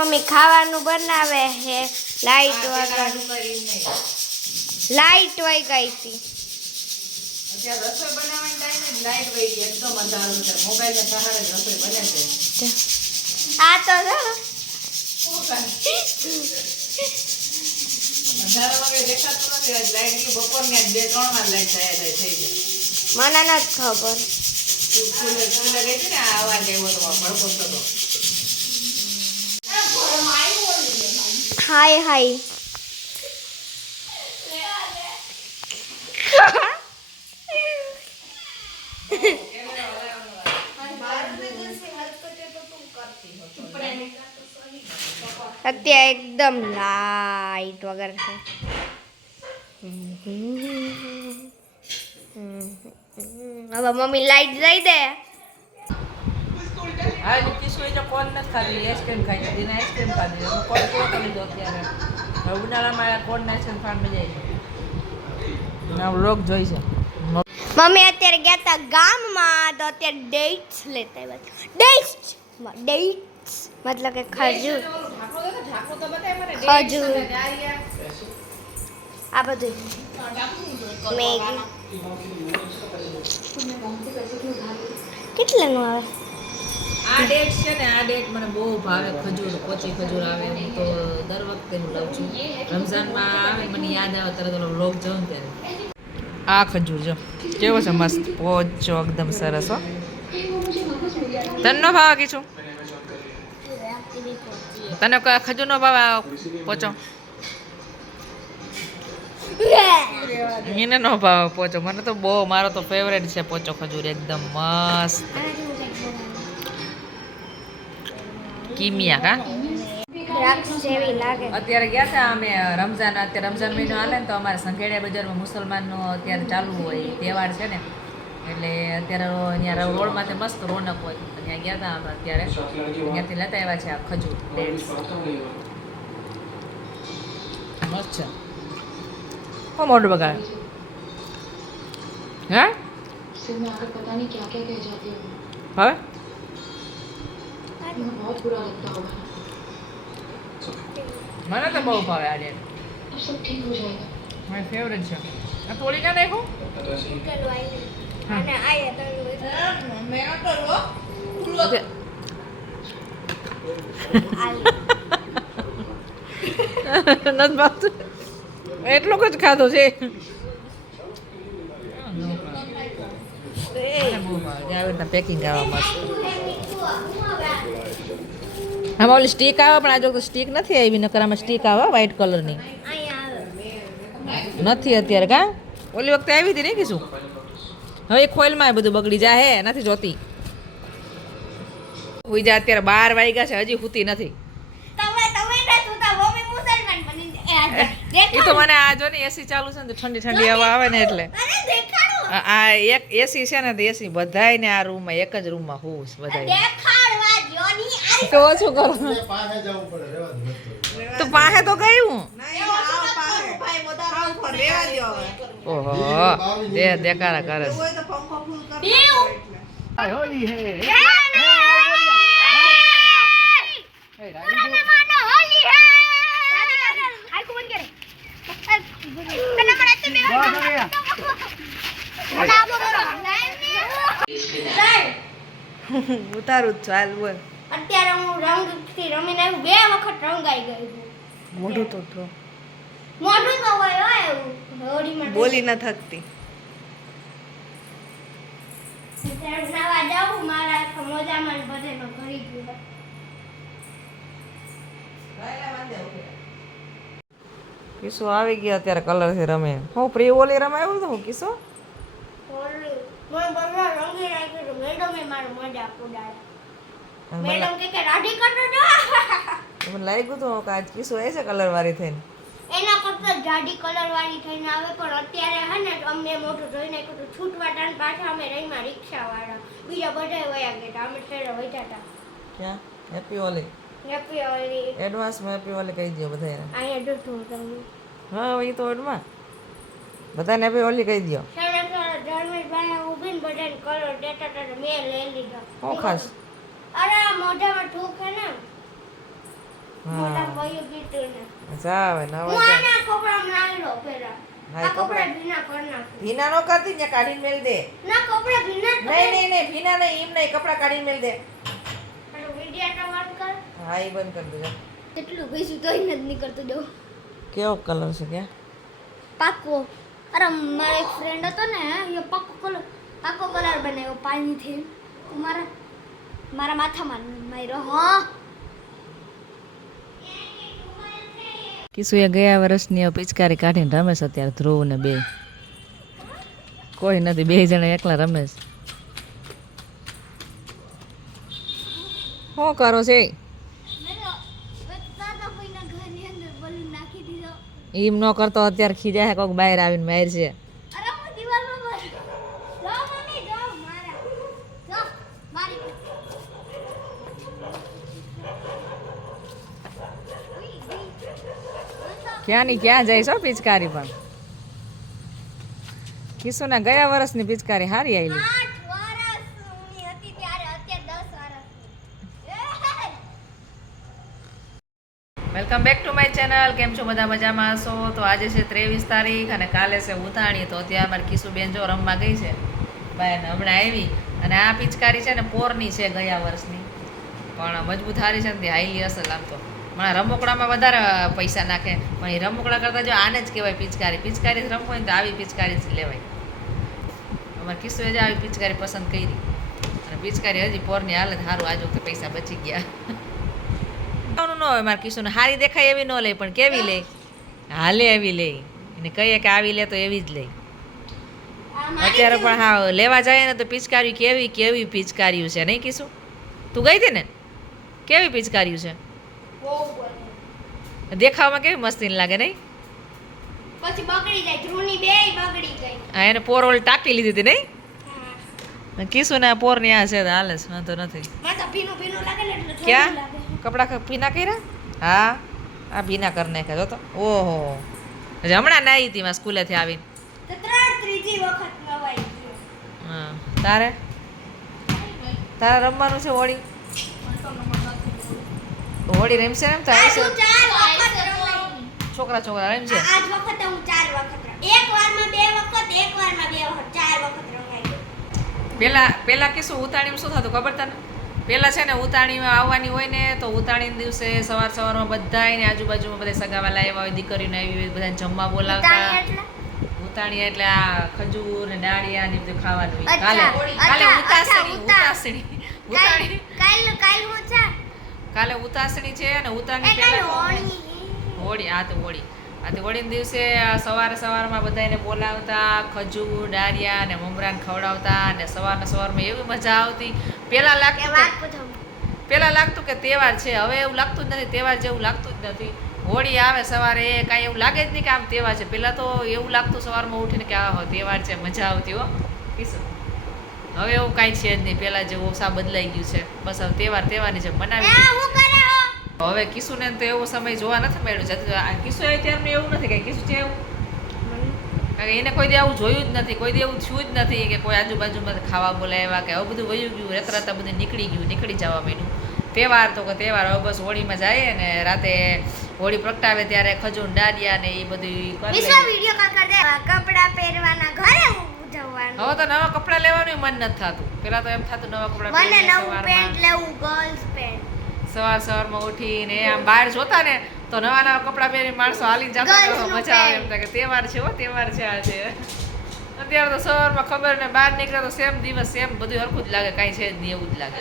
Mummy ખાવાનું બનાવે હે લાઈટ વગર લાઈટ વહી ગઈ હતી અત્યારે રસોઈ બનાવવાની ટાઈમે લાઈટ વહી ગઈ એકદમ અંધારું છે મોબાઈલ ને સહારે રસોઈ બને છે આ તો જો અંધારામાં કઈ દેખાતું નથી આજ લાઈટ ગઈ બપોરની આજ 2-3 વાર લાઈટ જાય થઈ જાય મને નથી ખબર સ્કૂલે ગઈ હતી ને આ અવાજ આવ્યો તો ભડકો થતો હાય હાય અત્યારે એકદમ લાઈટ વગર છે હવે મમ્મી લાઈટ જઈ દે હા કિશોરી તો કોણ નથી ખાધી આઈસ્ક્રીમ ખાઈ હતી ને આઈસ્ક્રીમ ખાધી હું કોણ કેવો કરી દો અત્યારે હવે ઉનાળામાં કોણ આઈસ્ક્રીમ ખાવા જાય ના વ્લોગ જોઈ છે મમ્મી અત્યારે ગયા હતા ગામમાં તો અત્યારે ડેટ્સ લેતા આવ્યા ડેટ્સ મતલબ કે ખજૂર ખજૂર આ બધું મેગી કેટલાનું આવે આ ડેટ છે ને આ ડેટ મને બહુ ભાવે ખજૂર પોચી ખજૂર આવે હું તો દર વખતે હું લઉં છું રમઝાનમાં આવે મને યાદ આવે તરત ઓલો વ્લોગ જોઉં ત્યારે આ ખજૂર જો કેવો છે મસ્ત પોચો એકદમ સરસ હો તને નો ભાવ કીધું તને ખજૂર નો ભાવ પોચો એને નો ભાવ પોચો મને તો બહુ મારો તો ફેવરેટ છે પોચો ખજૂર એકદમ મસ્ત કિમિયા કા અત્યારે ગયા હતા અમે અત્યારે રમઝાન મહિનો હાલે ને તો અમારે સંઘેડિયા બજારમાં મુસલમાનનો અત્યારે ચાલુ હોય તહેવાર છે ને એટલે અત્યારે અહીંયા રોડમાંથી મસ્ત રોનક હોય ત્યાં ગયા હતા અમે અત્યારે ત્યાંથી લેતા આવ્યા છે આ ખજૂર મસ્ત છે ઓ મોઢું બગાડે હે હવે મને તો બહુ ભાવે આ ડેટ મારી ફેવરેટ છે આ તોડી ના નાખું નથી ભાવતું એટલો જ ખાધો છે પેકિંગ આવે મસ્ત આમાં ઓલી સ્ટીક આવે પણ આ જો તો સ્ટીક નથી આવી નકર આમાં સ્ટીક આવે વ્હાઈટ કલરની નથી અત્યારે કા ઓલી વખતે આવી હતી ને કીશું હવે ખોઈલમાં બધું બગડી જાય હે નથી જોતી હુઈ જા અત્યારે 12 વાગ્યા છે હજી હુતી નથી એ તો મને આ જો ને એસી ચાલુ છે ને ઠંડી ઠંડી હવા આવે ને એટલે આ એક એસી છે ને તો એસી બધાય ને આ રૂમમાં એક જ રૂમમાં હું બધાય તો શું કરો તો પાસે તો ગયું ઓહો દે દેખાડા કરે ઉતારું ચાલ બોલ અત્યારે હું રંગથી રમીને આવ્યું 2 વખત રંગાઈ ગયું મોઢું તો મોઢું તો હોય એવું હોળીમાં બોલી ન થકતી અત્યારે નવા જાઉં મારા મોજામાં બધેનો ભરી ગયું કિસો આવી ગયા અત્યારે કલર થી રમે હું પ્રી ઓલી રમાયું તો હું કિસો ઓલી મને બધા રંગી નાખ્યું મેડમે મારું મજાક ઉડાડ્યા મેડમ કે રાઠી કરતો જો મને લાગ્યું તો કે આજ કિસો એ છે કલર વાળી થઈને એના કરતા જાડી કલર વાળી થઈને આવે પણ અત્યારે હે ને અમને મોટું જોઈ નાખ્યું તો છૂટવા ટાણ પાછા અમે રહીમાં રિક્ષા વાળા બીજા બધા વયા ગયા અમે ટ્રેડો વૈઠા હતા ક્યાં હેપી ઓલી હેપી ઓલી એડવાન્સ માં હેપી ઓલી કહી દો બધાને અહીંયા ડૂટું તમને હા એ તો એડમાં બધાને હેપી ઓલી કહી દો ધર્મેશભાઈ ઊભી ને બધાને કલર દેતા હતા મેં લઈ લીધા હું ખાસ અરે મોઢામાં ઠૂક હે ને મોટા ભાઈઓ કીધું ને જાવે હું નવા જા આના કપડામાં નાઈ લો પેલા હા, આ કપડા કપડાં. ભીના કર નાખું ભીના નો કરતી ને કાઢીને મેલ દે ના કપડા ભીના જ નહીં નહીં નહીં ભીના નહીં એમ નહીં કપડા કાઢીને મેલ દે પેલો વિડિયો તો બંધ કર હા એ બંધ કરી દેજો કેટલું ગઈશું તોય નથી નીકળતું જો કેવો કલર છે કે પાકો અરે મારો એક ફ્રેન્ડ હતો ને એ પાકો કલર બનાવ્યો પાણીથી મારા માથામાં માર્યો હા કિશુએ ગયા વર્ષની આ પિચકારી કાઢીને રમે છે અત્યારે ધ્રુવ ને બે કોઈ નથી બે જણા એકલા રમે છે શું કરો છે એમ ન કરતો અત્યારે ખીજાય કોઈક બહાર આવીને માર છે અરે હું દિવાલમાં માર્યો જો મમ્મી જો મારા જો મારી ક્યાં ની ક્યાં જાય છો પિચકારી પણ કિશુના ગયા વર્ષની પિચકારી હારી આવેલી 8 વર્ષની હતી ત્યારે અત્યારે 10 વર્ષની welcome back to my channel કેમ છો બધા મજામાં હશો તો આજે છે 23 તારીખ અને કાલે છે ઉતાણી તો અત્યારે અમારી કિશુ બેન જો રમવા ગઈ છે બાય હમણાં આવી અને આ પિચકારી છે ને પોરની છે ગયા વર્ષની પણ મજબૂત હારી છે ને તે હાઈલી અસર આમ તો મને રમકડામાં વધારે પૈસા નાખે પણ એ રમકડા કરતાં જો આને જ કહેવાય પિચકારી પિચકારી રમવું હોય ને તો આવી પિચકારી જ લેવાય અમારે કિશુએ જ આવી પિચકારી પસંદ કરી અને પિચકારી હજી પોરની હાલત સારું આજ વખતે પૈસા બચી ગયા ન હોય મારે કિશુને હારી દેખાય એવી ન લે પણ કેવી લે હાલે એવી લે એને કહીએ કે આવી લે તો એવી જ લે અત્યારે પણ હા લેવા જાય ને તો પિચકારી કેવી કેવી પિચકારીઓ છે નહીં કિશુ તું ગઈ હતી ને કેવી પિચકારીઓ છે દેખાવામાં કેવી મસ્તી લાગે નહીં પછી બગડી જાય ધ્રુવની બેય બગડી ગઈ હા એને પોર ઓલ ટાંકી લીધી હતી નહીં કિશુને પોરની આ છે તો હાલે છે વાંધો નથી મને તો ભીનું ભીનું લાગે ને એટલે ક્યાં ઠંડુ લાગે કપડા ભીના કર્યા હા આ ભીના કરી નાખ્યા જો તો ઓહો હજી હમણાં નાઈ હતી માં સ્કૂલેથી આવીને તો ત્રીજી વખત નવાઈ ગયો હા તારે તારે રમવાનું છે હોળી હોળી રમશે ને એમ તો આજ આવશે હું 4 વખત રમાઈ છોકરા છોકરા રમશે આજ વખતે હું 4 વખત એક વારમાં 2 વખત એક વારમાં 2 વખત 4 વખત રમાઈ ગયો પેલા કે શું ઉતાણીમાં શું થતું ખબર તને પેલા છે ને ઉતાણીમાં આવવાની હોય ને તો ઉતાણીના દિવસે સવારમાં બધા એને આજુબાજુમાં બધા સગાવાલા આવ્યા હોય દીકરીને આવી હોય બધાને જમવા બોલાવતા ઉતાણી એટલે આ ખજૂર ને ડાળિયા ને બધું ખાવાનું હોય. કાલે કાલે ઉતાસણી ઉતાણી કાલ હું છે કાલે ઉતાસણી છે અને ઉતાણી પહેલા હોળી આ તો હોળીના દિવસે સવારમાં બધાને બોલાવતા ખજૂર ડાળિયા ને મમરાને ખવડાવતા અને સવારમાં એવી મજા આવતી પેલા લાગતું કે તહેવાર છે હવે એવું લાગતું જ નથી તહેવાર જેવું લાગતું જ નથી હોળી આવે સવારે કાંઈ એવું લાગે જ નહીં કે આમ તહેવાર છે પેલા તો એવું લાગતું સવારમાં ઉઠીને કે આ તહેવાર છે મજા આવતી હો કિશોર હવે એવું કાંઈ છે જ નહીં પેલા જેવું સા બદલાઈ ગયું છે બસ હવે તહેવારની જેમ બનાવી હવે કિશુને તો એવો સમય જોવા નથી મળ્યો કિશુ અત્યારનું એવું નથી કે કિશુ છે એવું કારણ કે એને કોઈ દી આવું જોયું જ નથી કોઈ દી એવું થયું જ નથી કે કોઈ આજુબાજુમાં ખાવા બોલાવ્યા કે આવું બધું વયું ગયું રહેતા બધું નીકળી જવા માંડ્યું તહેવાર તો કે તહેવાર હવે બસ હોળીમાં જાય ને રાતે હોળી પ્રગટાવે ત્યારે ખજૂર ડાળિયા ને એ બધું કપડા પહેરવાના ઘરે ઉજવવાનું હવે તો નવા કપડાં લેવાનું મન નથી થતું પેલા તો એમ થતું નવા કપડાં મને પહેરીને નવું પેન્ટ લેવું ગર્લ્સ પેન્ટ સવારમાં ઉઠીને આમ બહાર જોતા ને તો નવા કપડાં પહેરી માણસો હાલીને જતા Girls નું મજા આવે એમ થાય કે તહેવાર છે હો તહેવાર છે આજે અત્યારે તો સવારમાં ખબર ને બહાર નીકળે તો સેમ દિવસ સેમ બધું હરખું જ લાગે કાંઈ છે જ નહીં એવું જ લાગે